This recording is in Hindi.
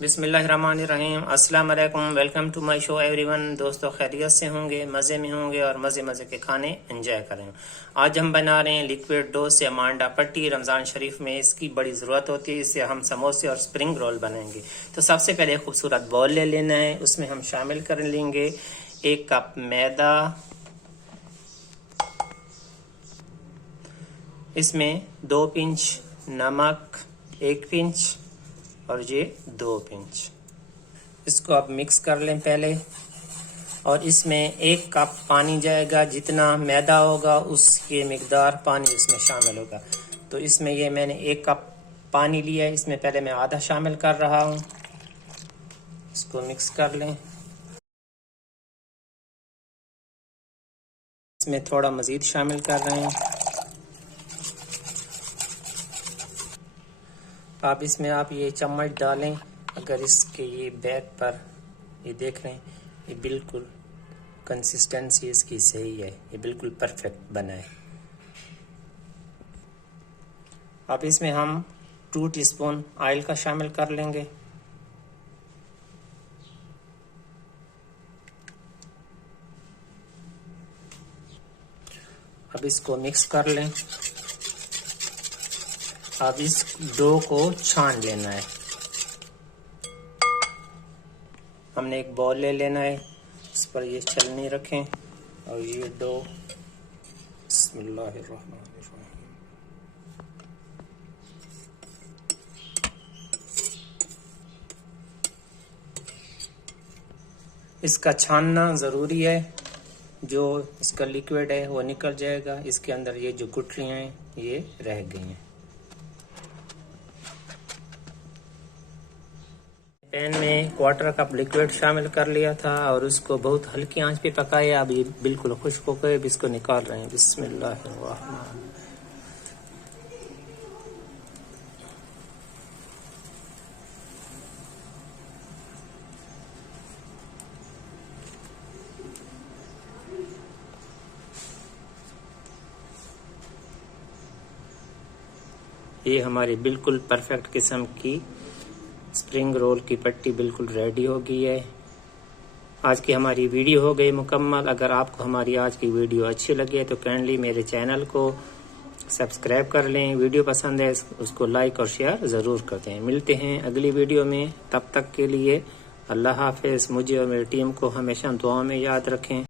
बिस्मिल्लाहिर्रहमानिर्रहीम। अस्सलाम वालेकुम। Welcome to my show everyone. दोस्तों खैरियत से होंगे, मज़े में होंगे और मज़े मज़े के खाने एंजॉय करें। आज हम बना रहे हैं लिक्विड डो से मांडा पट्टी। रमज़ान शरीफ में इसकी बड़ी ज़रूरत होती है। इससे हम समोसे और स्प्रिंग रोल बनाएंगे। तो सबसे पहले खूबसूरत बॉल ले लेना है। उसमें हम शामिल कर लेंगे 1 कप मैदा, इसमें 2 पिंच नमक, 1 पिंच और ये 2 पिंच। इसको आप मिक्स कर लें पहले, और इसमें 1 कप पानी जाएगा। जितना मैदा होगा उसके मिकदार पानी इसमें शामिल होगा। तो इसमें ये मैंने 1 कप पानी लिया है, इसमें पहले मैं आधा शामिल कर रहा हूँ। इसको मिक्स कर लें। इसमें थोड़ा मज़ीद शामिल कर रहे हैं। आप इसमें ये चम्मच डालें। अगर इसके ये बैक पर ये देख रहे हैं, ये बिल्कुल कंसिस्टेंसी इसकी सही है, ये बिल्कुल परफेक्ट बना है। अब इसमें हम 2 टीस्पून ऑयल का शामिल कर लेंगे। अब इसको मिक्स कर लें। अब इस डो को छान लेना है। हमने एक बॉल ले लेना है, इस पर ये छलनी रखें और ये डो बिस्मिल्लाहिर्रहमानिर्रहीम। इसका छानना ज़रूरी है। जो इसका लिक्विड है वो निकल जाएगा। इसके अंदर ये जो गुठलियाँ हैं ये रह गई हैं। पैन में 1/4 कप लिक्विड शामिल कर लिया था और उसको बहुत हल्की आंच पे पकाया। अब ये बिल्कुल खुश्क हो गए। अब इसको निकाल रहे हैं। बिस्मिल्लाहिर्रहमान। ये हमारी बिल्कुल परफेक्ट किस्म की स्प्रिंग रोल की पट्टी बिल्कुल रेडी हो गई है। आज की हमारी वीडियो हो गई मुकम्मल। अगर आपको हमारी आज की वीडियो अच्छी लगी तो काइंडली मेरे चैनल को सब्सक्राइब कर लें। वीडियो पसंद है उसको लाइक और शेयर ज़रूर करते हैं। मिलते हैं अगली वीडियो में, तब तक के लिए अल्लाह हाफिज़। मुझे और मेरी टीम को हमेशा दुआ में याद रखें।